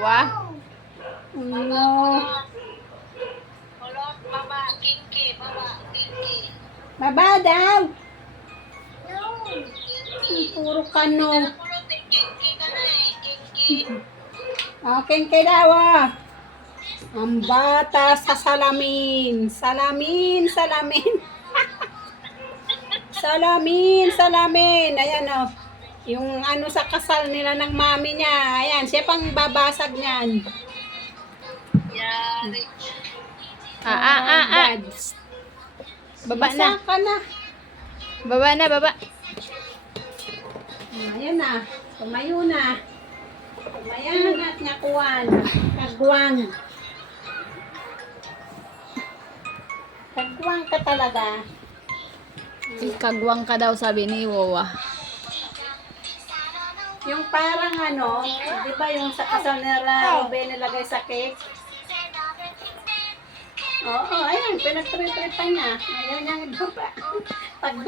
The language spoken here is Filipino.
Wa? Ano? Kulot, baba, kinki, baba, kinki. Baba daw. No. Puro kano. Kulot, eh, kinki ka na eh, kinki. Okay, kay daw ah. Ang bata sa salamin. Salamin, salamin. salamin, salamin. Ayan oh. Yung ano sa kasal nila ng mami niya. Ayan, siya pang babasag niyan. Yari. Ah, ah, ah, ah. Dads. Baba na. Ka na. Baba na, baba. Ayan na. Tumayo na. Tumayan at nyakuan. Kagwang. Kagwang ka talaga. Kagwang ka daw, sabi ni Wawa. Yung parang ano, di ba yung sa kasal nila, ube nilagay sa cake? Oo, ayan, pinagtritripan niya. Ayaw niya ibaba. Pag